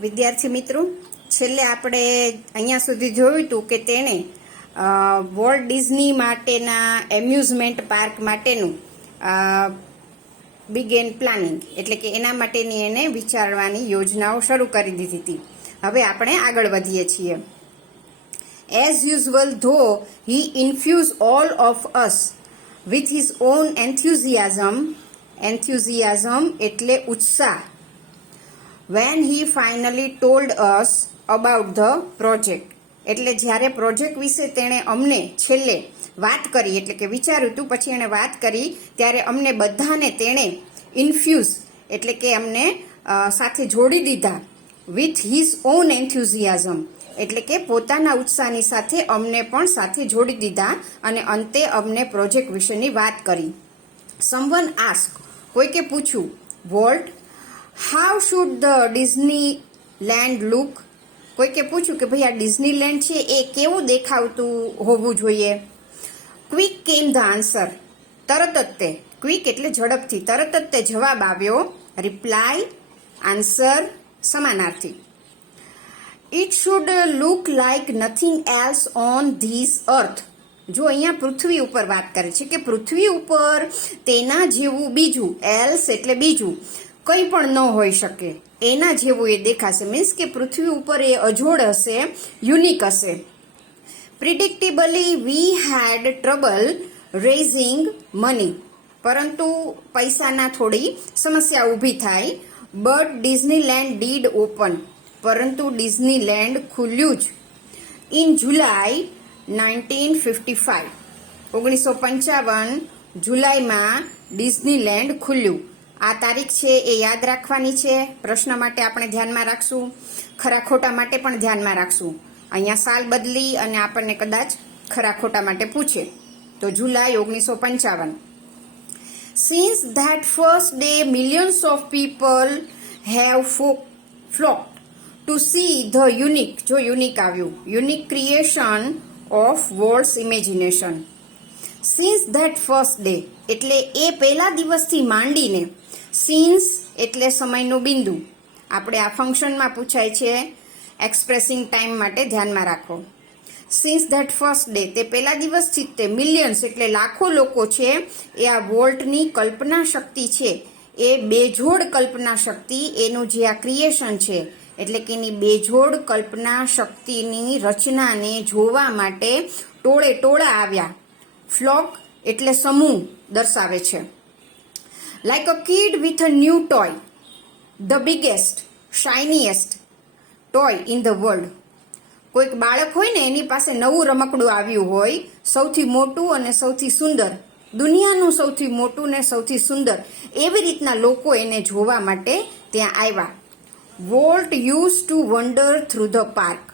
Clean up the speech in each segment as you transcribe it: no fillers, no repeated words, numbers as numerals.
વિદ્યાર્થી મિત્રો, છેલ્લે આપણે અહીંયા સુધી જોયું હતું કે તેણે વોલ્ટ ડિઝની માટેના એમ્યુઝમેન્ટ પાર્ક માટેનું બિગેન પ્લાનિંગ એટલે કે એના માટેની એને વિચારવાની યોજનાઓ શરૂ કરી દીધી હતી. હવે આપણે આગળ વધીએ છીએ. As usual though he infuse all of us with his own enthusiasm એટલે ઉત્સાહ. when he finally told us about the project એટલે જ્યારે પ્રોજેક્ટ વિશે તેણે અમને છેલ્લે વાત કરી એટલે કે વિચાર્યું હતું પછી એણે વાત કરી ત્યારે અમને બધાને તેણે ઇન્ફ્યુઝ એટલે કે અમને સાથે જોડી દીધા વિથ હિઝ ઓન એન્થ્યુઝિયાઝમ એટલે કે પોતાના ઉત્સાહની સાથે અમને પણ સાથે જોડી દીધા અને અંતે અમને પ્રોજેક્ટ વિશેની વાત કરી. સમવન આસ્ક કોઈકે પૂછ્યું, volt how should the Disney land look? કોઈકે પૂછ્યું કે ભાઈ આ ડિઝનીલેન્ડ છે એ કેવું દેખાવતું હોવું જોઈએ. ક્વિક કેમ ધ આન્સર તરત જ તે, ક્વિક એટલે ઝડપથી, તરત જ તે જવાબ આવ્યો. રિપ્લાય, આન્સર સમાનાર્થી. It should look like nothing else on this અર્થ. જો અહીંયા પૃથ્વી ઉપર વાત કરે છે કે પૃથ્વી ઉપર તેના જેવું બીજું, એલ્સ એટલે બીજું, કંઈ પણ ન હોઈ શકે એના જેવું એ દેખાશે. મીન્સ કે પૃથ્વી ઉપર એ અજોડ હશે, યુનિક હશે. પ્રિડિક્ટેબલી વી હેડ ટ્રબલ રેઝિંગ મની પરંતુ પૈસાના થોડી સમસ્યા ઊભી થાય. બટ ડિઝનીલેન્ડ ડીડ ઓપન પરંતુ ડિઝનીલેન્ડ ખુલ્યું જ. ઇન જુલાઈ 1955 1955 જુલાઈમાં ડિઝનીલેન્ડ ખુલ્યું. આ તારીખ છે એ યાદ રાખવાની છે. પ્રશ્ન માટે આપણે ધ્યાનમાં રાખશું, ખરા ખોટા માટે પણ ધ્યાનમાં રાખશું. અહીંયા સાલ બદલી અને આપણને કદાચ ખરા ખોટા માટે પૂછે તો જુલાઈ 1955. Since that first day millions of people have flocked to see the unique, જો યુનિક આવ્યું, unique creation of Walt's imagination. Since that first day એટલે એ પહેલા દિવસથી માંડીને, સિન્સ એટલે સમયનું બિંદુ. આપણે આ ફંક્શનમાં પૂછાય છે, એક્સપ્રેસિંગ ટાઈમ માટે ધ્યાનમાં રાખો. સિન્સ ધેટ ફર્સ્ટ ડે તે પહેલા દિવસથી તે મિલિયન્સ એટલે લાખો લોકો છે એ આ વોલ્ટની કલ્પના શક્તિ છે એ બેજોડ કલ્પના શક્તિ, એનું જે આ ક્રિએશન છે એટલે કે એની બેજોડ કલ્પના શક્તિની રચનાને જોવા માટે ટોળે ટોળા આવ્યા. ફ્લોક એટલે સમૂહ દર્શાવે છે. Like a kid with a new toy, the biggest shiniest toy in the world. કોઈક બાળક હોય ને એની પાસે નવું રમકડું આવ્યું હોય, સૌથી મોટું અને સૌથી સુંદર, દુનિયાનું સૌથી મોટું ને સૌથી સુંદર, એવી રીતના લોકો એને જોવા માટે ત્યાં આવ્યા. Volt used two wonder through the park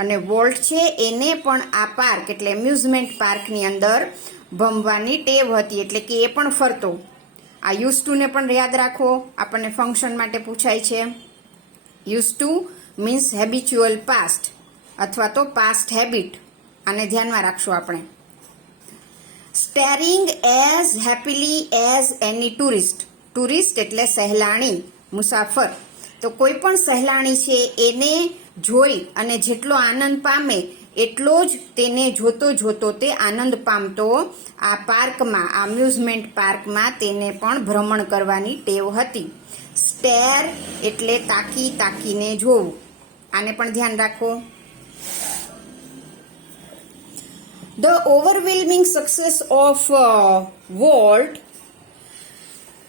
અને વોલ્ટ છે એને પણ આ પાર્ક એટલે એમ્યુઝમેન્ટ પાર્કની અંદર ભમવાની ટેવ હતી એટલે કે એ પણ ફરતો. આ યુઝ ટુ ને પણ યાદ રાખો, આપણને ફંક્શન માટે પૂછાય છે. Used to means habitual past અથવા તો પાસ્ટ હેબિટ, આને ધ્યાનમાં રાખશું આપણે. Staring as happily as any tourist, tourist એટલે સહેલાણી, મુસાફર. તો કોઈ પણ સહેલાણી છે એને જોઈ અને જેટલો આનંદ પામે એટલો જ તેને જોતો જોતો તે આનંદ પામતો. આ પાર્કમાં, અમ્યુઝમેન્ટ પાર્કમાં તેને પણ ભ્રમણ કરવાની ટેવ હતી. સ્ટેર એટલે તાકી તાકીને જોવું, આને પણ ધ્યાન રાખો. The overwhelming success of Walt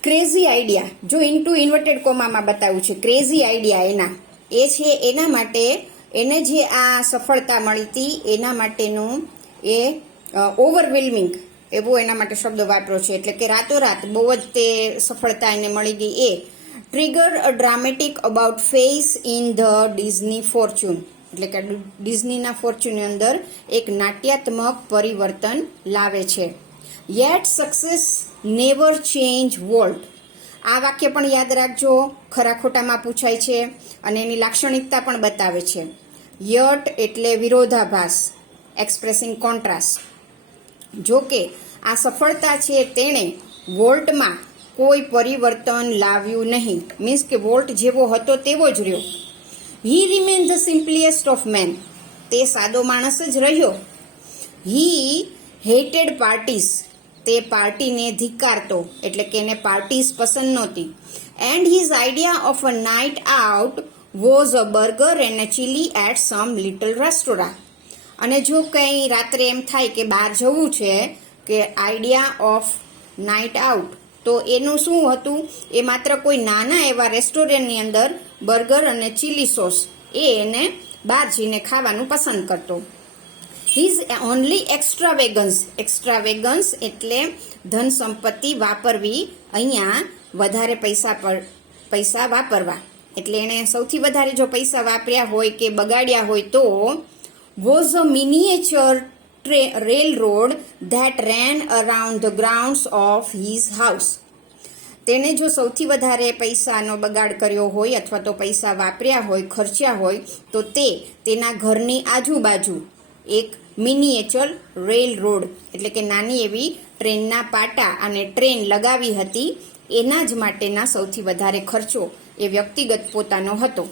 crazy idea, જો ઇન્ટુ ઇન્વર્ટેડ કોમામાં બતાવ્યું છે, ક્રેઝી આઈડિયા એના એ છે એના માટે એને જે આ સફળતા મળી હતી એના માટેનું એ ઓવરવેલ્મિંગ એવો એના માટે શબ્દ વાપરો છે એટલે કે રાતોરાત બહુ જ તે સફળતા એને મળી ગઈ. એ trigger a dramatic about face in the Disney fortune એટલે કે ડિઝનીના ફોર્ચ્યુનની અંદર એક નાટ્યાત્મક પરિવર્તન લાવે છે. Yet success never change volt. આ વાક્ય પણ યાદ રાખજો, ખરા ખોટામાં પૂછાય છે અને એની લાક્ષણિકતા પણ બતાવે છે. યટ એટલે વિરોધાભાસ, એક્સપ્રેસિંગ કોન્ટ્રાસ્ટ. જો કે આ સફળતા છે તેણે વોલ્ટમાં કોઈ પરિવર્તન લાવ્યું નહીં, મીન્સ કે વોલ્ટ જેવો હતો તેવો જ રહ્યો. He remain the simplest of men. તે સાદો માણસ જ રહ્યો. He hated parties. તે પાર્ટીને ધિક્કારતો, એટલે કે એને પાર્ટીસ પસંદ નહોતી. And his idea of a night out was a burger and a chili at some little restaurant. અને જો કંઈ રાત્રે એમ થાય કે બહાર જવું છે, કે આઈડિયા ઓફ નાઇટ આઉટ, તો એનું શું હતું, એ માત્ર કોઈ નાના એવા રેસ્ટોરન્ટની અંદર બર્ગર અને ચીલી સોસ એને બહાર જઈને ખાવાનું પસંદ કરતો. હિઝ ઓનલી એક્સ્ટ્રાવેગન્સ એટલે ધન સંપત્તિ વાપરવી, અહીંયા વધારે પૈસા વાપરવા, એટલે એણે સૌથી વધારે જો પૈસા વાપર્યા હોય કે બગાડ્યા હોય તો was a miniature railroad that rain around the grounds of his house. તેણે જો સૌથી વધારે પૈસાનો બગાડ કર્યો હોય અથવા તો પૈસા વાપર્યા હોય, ખર્ચ્યા હોય, તો તે તેના ઘરની આજુબાજુ એક મિનિએચર રેલ રોડ એટલે કે નાની એવી ટ્રેનના પાટા અને ટ્રેન લગાવી હતી. એના જ માટેના સૌથી વધારે ખર્ચો એ વ્યક્તિગત પોતાનો હતો.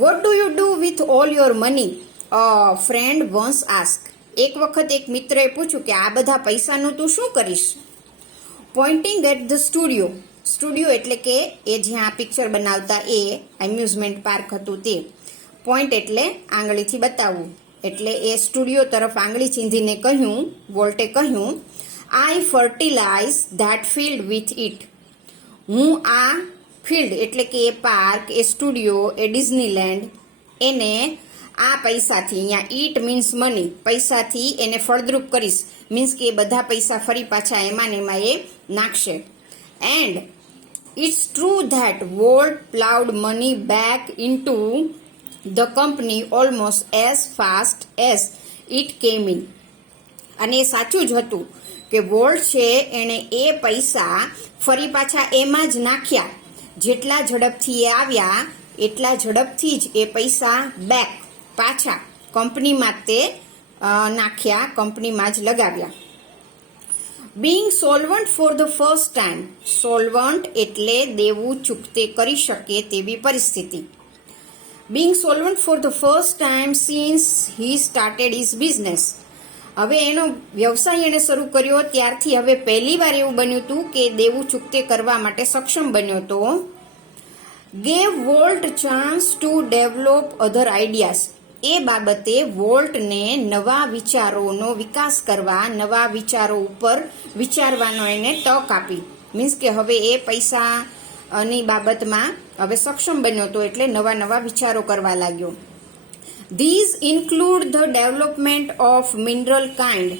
What do you do with all your money? A friend once ask. એક વખત એક મિત્રએ પૂછ્યું કે આ બધા પૈસાનું તું શું કરીશ? Pointing at the studio. Studio એટલે કે એ જ્યાં પિક્ચર બનાવતા એ એમ્યુઝમેન્ટ પાર્ક હતું તે. પોઈન્ટ એટલે આંગળીથી બતાવવું, એટલે એ સ્ટુડિયો તરફ આંગળી ચીંધીને કહ્યું, વોલ્ટે કહ્યું, I fertilise that field with it. હું આ ફિલ્ડ એટલે કે એ પાર્ક, એ સ્ટુડિયો, એ ડિઝનીલેન્ડ, એને આ પૈસાથી, અહીંયા ઈટ મીન્સ મની, પૈસાથી એને ફળદ્રુપ કરીશ, મીન્સ કે એ બધા પૈસા ફરી પાછા એમાં ને એમાં એ નાખશે. And it's true that Walt ploughed money back into the company almost as fast as it came in. અને એ સાચું જ હતું કે વોલ્ટ છે એણે એ પૈસા ફરી પાછા એમાં જ નાખ્યા. જેટલા ઝડપથી એ આવ્યા એટલા ઝડપથી જ એ પૈસા બેક પાછા કંપનીમાં તે નાખ્યા, કંપનીમાં જ લગાવ્યા. Bing solvent for the first time. Solvent એટલે દેવું ચૂકતે કરી શકે તેવી પરિસ્થિતિ. Bing solvent for the first time since he started his business. હવે એનો વ્યવસાય એણે શરૂ કર્યો ત્યારથી હવે પહેલી વાર એવું બન્યું હતું કે દેવું ચૂકતે કરવા માટે સક્ષમ બન્યો હતો. Gave Walt chance to develop other ideas. એ બાબતે વોલ્ટને નવા વિચારોનો વિકાસ કરવા, નવા વિચારો ઉપર વિચારવાનો એને તક આપી. મીન્સ કે હવે એ પૈસાની બાબતમાં હવે સક્ષમ બન્યો હતો, એટલે નવા નવા વિચારો કરવા લાગ્યો. These include the development of mineral kind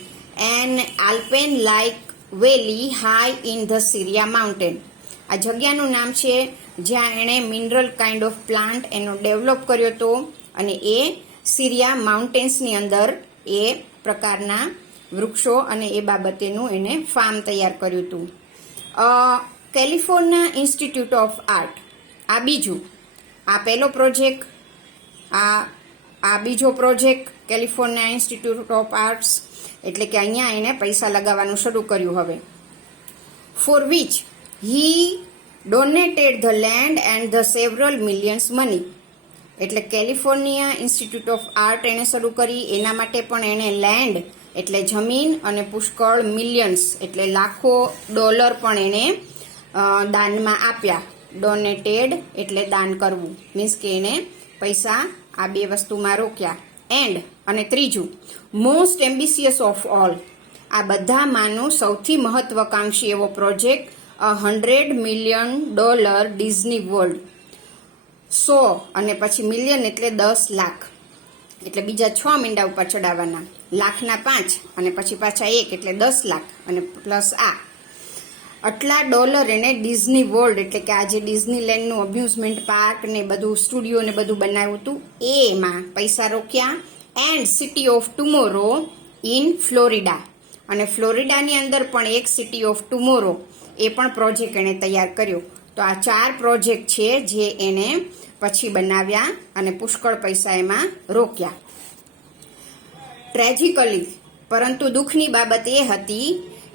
and alpine-like valley high in the Syria mountain. આ જગ્યાનું નામ છે જ્યાં એણે મિનરલ કાઇન્ડ ઓફ પ્લાન્ટ એનો ડેવલપ કર્યો હતો, અને એ સિરિયા માઉન્ટેન્સની અંદર એ પ્રકારના વૃક્ષો અને એ બાબતેનું એને ફાર્મ તૈયાર કર્યું હતું. California Institute of Art. આ બીજું, આ પહેલો પ્રોજેક્ટ, આ બીજો project California Institute of Arts, એટલે કે અહીંયા એને પૈસા લગાવવાનું શરૂ કર્યું હવે. For which he donated the land and the several millions money. એટલે કેલિફોર્નિયા ઇન્સ્ટિટ્યૂટ ઓફ આર્ટ એણે શરૂ કરી, એના માટે પણ એણે લેન્ડ એટલે જમીન અને પુષ્કળ મિલિયન્સ એટલે લાખો ડોલર પણ એણે દાનમાં આપ્યા. ડોનેટેડ એટલે દાન કરવું, મીન્સ કે એને પૈસા આ બે વસ્તુમાં રોક્યા. એન્ડ અને ત્રીજું, મોસ્ટ એમ્બિશિયસ ઓફ ઓલ. આ બધામાંનો સૌથી મહત્વકાંક્ષી એવો પ્રોજેક્ટ, $100 million ડિઝની વર્લ્ડ. 100 અને પછી મિલિયન એટલે 10 લાખ, એટલે બીજા 6 મીંડા ઉપર ચડાવવાના, લાખના 5 અને પછી પાછા 1 એટલે 10 લાખ અને પ્લસ આટલા ડોલર એને ડિઝની વર્લ્ડ એટલે કે આ જે ડિઝનીલેન્ડનું અમ્યુઝમેન્ટ પાર્ક ને બધું સ્ટુડિયો ને બધું બનાવ્યું હતું એમાં પૈસા રોક્યા. And city of tomorrow in Florida. અને ફ્લોરિડાની અંદર પણ એક સિટી ઓફ ટુમોરો એ પણ પ્રોજેક્ટ એણે તૈયાર કર્યો. તો આ 4 પ્રોજેક્ટ છે જે એને પછી બનાવ્યા અને પુષ્કળ પૈસા એમાં રોક્યા. ટ્રેજિકલી, પરંતુ દુઃખની બાબત એ હતી,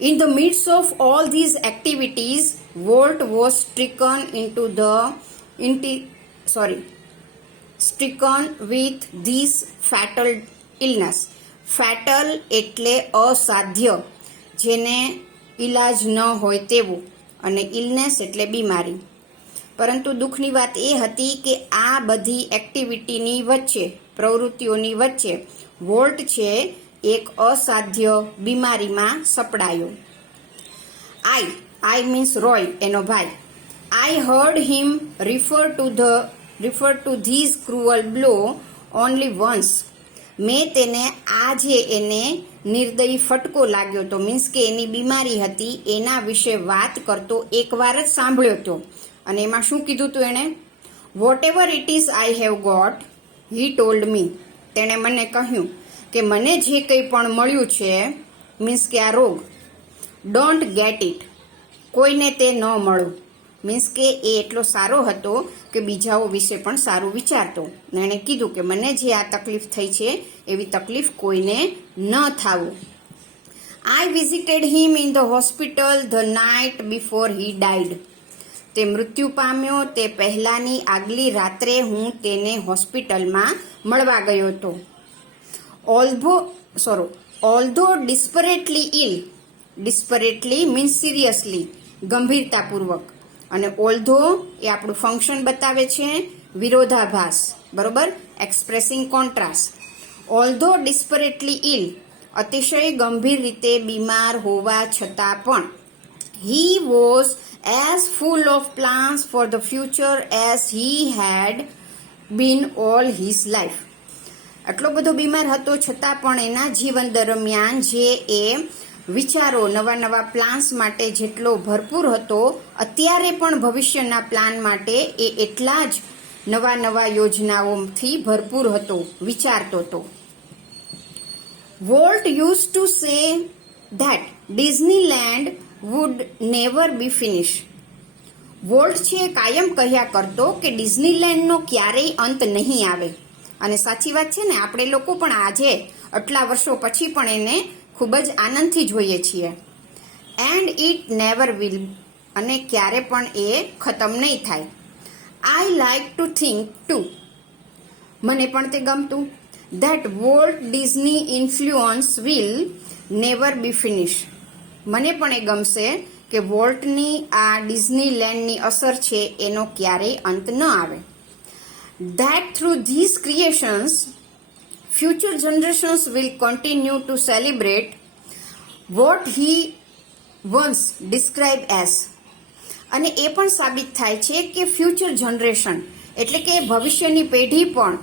in the midst of all these activities, Walt was stricken stricken with this fatal illness. Fatal એટલે અસાધ્ય, જેને ઈલાજ ન હોય તેવું, અને ઇલનેસ એટલે બીમારી. પરંતુ દુઃખની વાત એ હતી કે આ બધી એક્ટિવિટીની વચ્ચે, પ્રવૃત્તિઓની વચ્ચે વોલ્ટ છે એક અસાધ્ય બીમારીમાં સપડાયો. આઈ મીન્સ રોય, એનો ભાઈ. I heard him refer to this cruel blow only once. મેં તેને આજે એને નિર્દયી ફટકો લાગ્યો તો, મીન્સ કે એની બીમારી હતી એના વિશે વાત કરતો એકવાર જ સાંભળ્યો હતો. અને એમાં શું કીધું હતું એણે? Whatever it is I have got, he told me. તેણે મને કહ્યું કે મને જે કંઈ પણ મળ્યું છે, મીન્સ કે આ રોગ, ડોન્ટ ગેટ ઇટ, કોઈને તે ન મળો. મીન્સ કે એ એટલો સારો હતો કે બીજાઓ વિશે પણ સારું વિચારતો. એણે કીધું કે મને જે આ તકલીફ થઈ છે એવી તકલીફ કોઈને ન થાવું. I visited him in the hospital the night before he died. તે મૃત્યુ પામ્યો તે પહેલાની આગલી રાત્રે હું તેને હોસ્પિટલમાં મળવા ગયો હતો. ઓલ્ધો ડિસ્પરેટલી ઇલ, ડિસ્પરેટલી મીન્સ સિરિયસલી, ગંભીરતાપૂર્વક, અને ઓલ્ધો એ આપણું ફંક્શન બતાવે છે, વિરોધાભાસ, બરોબર, એક્સપ્રેસિંગ કોન્ટ્રાસ્ટ. ઓલ્ધો ડિસ્પરેટલી ઇલ, અતિશય ગંભીર રીતે બીમાર હોવા છતાં પણ, he was as full of plans for the future as he had been all his life. આટલો બધો બીમાર હતો છતાં પણ એના જીવન દરમિયાન જે એ વિચારો, નવા નવા પ્લાન્સ માટે જેટલો ભરપૂર હતો, અત્યારે પણ ભવિષ્યના પ્લાન માટે એ એટલા જ નવા નવા યોજનાઓથી ભરપૂર હતો, વિચારતો હતો. Walt used to say that Disneyland would never be finish. Walt છે કાયમ કહ્યા કરતો કે ડિઝનીલેન્ડનો ક્યારેય અંત નહીં આવે. અને સાચી વાત છે ને, આપણે લોકો પણ આજે આટલા વર્ષો પછી પણ એને ખૂબ જ આનંદથી જોઈએ છીએ. એન્ડ ઇટ નેવર વિલ, અને ક્યારે પણ એ ખતમ નહીં થાય. I like to think too, મને પણ તે ગમતું, that Walt Disney influence will never be finish. મને પણ એ ગમશે કે વોલ્ટની આ ડિઝનીલેન્ડની અસર છે એનો ક્યારેય અંત ન આવે. That through these creations future generations will continue to celebrate what he once described as. અને એ પણ સાબિત થાય છે કે ફ્યુચર જનરેશન એટલે કે ભવિષ્યની પેઢી પણ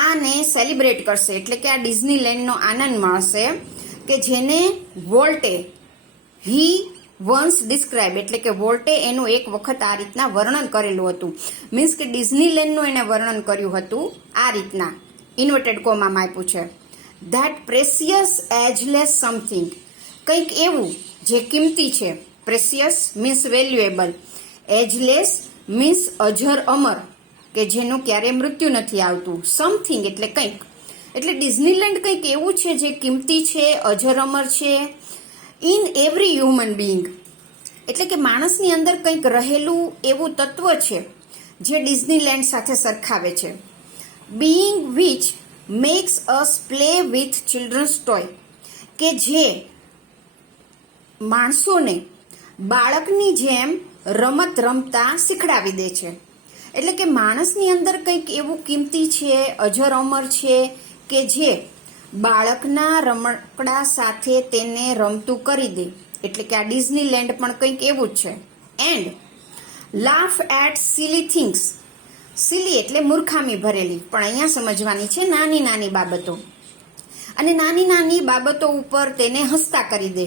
આને સેલિબ્રેટ કરશે, એટલે કે આ ડિઝનીલેન્ડનો આનંદ માણશે કે જેને વોલ્ટે હી વન્સ ડિસ્ક્રાઇબ, એટલે કે વોલ્ટે એનું એક વખત આ રીતના વર્ણન કરેલું હતું. મીન્સ કે ડિઝનીલેન્ડનું એને વર્ણન કર્યું હતું આ રીતના, ઇન્વર્ટેડ કોમામાં આપ્યું છે. ધેટ પ્રેસિયસ એજલેસ સમથિંગ, કંઈક એવું જે કિંમતી છે. Precious means valuable, એજલેસ means Azhar અમર, કે જેનું ક્યારેય મૃત્યુ નથી આવતું. સમથિંગ એટલે કંઈક, એટલે ડિઝનીલેન્ડ કંઈક એવું છે જે કિંમતી છે, અજર અમર છે. ઇન એવરી હ્યુમન બીઈંગ, એટલે કે માણસની અંદર કંઈક રહેલું એવું તત્વ છે જે ડિઝનીલેન્ડ સાથે સરખાવે છે. being which makes us play with children's toy, કે જે માણસોને બાળકની જેમ રમત રમતા શીખડાવી દે છે. એટલે કે માણસની અંદર કંઈક એવું કિંમતી છે, અજર અમર છે, કે જે બાળકના રમકડા સાથે તેને રમતું કરી દે. એટલે કે આ ડિઝનીલેન્ડ પણ કંઈક એવું જ છે. And laugh at silly things, silly એટલે મૂર્ખામી ભરેલી, પણ અહીંયા સમજવાની છે નાની નાની બાબતો, અને નાની નાની બાબતો ઉપર તેને હસતા કરી દે.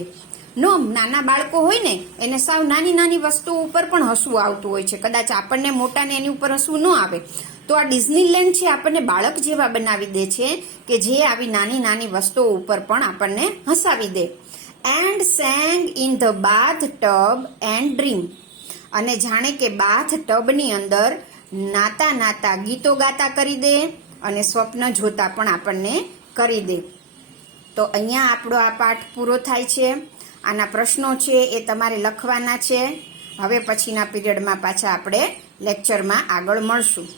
નો, નાના બાળકો હોય ને એને સાવ નાની નાની વસ્તુઓ ઉપર પણ હસવું આવતું હોય છે. કદાચ આપણને મોટાને એની ઉપર હસવું ન આવે, તો આ ડિઝનીલેન્ડ છે આપણને બાળક જેવા બનાવી દે છે કે જે આવી નાની નાની વસ્તુઓ ઉપર પણ આપણને હસાવી દે. And sang in the bathtub and dream, અને જાણે કે બાથ ટબની અંદર નાતા નાતા ગીતો ગાતા કરી દે અને સ્વપ્ન જોતા પણ આપણને કરી દે. તો અહીંયા આપણો આ પાઠ પૂરો થાય છે. આના પ્રશ્નો છે એ તમારે લખવાના છે. હવે પછીના પીરિયડમાં પાછા આપણે લેક્ચરમાં આગળ મળશું.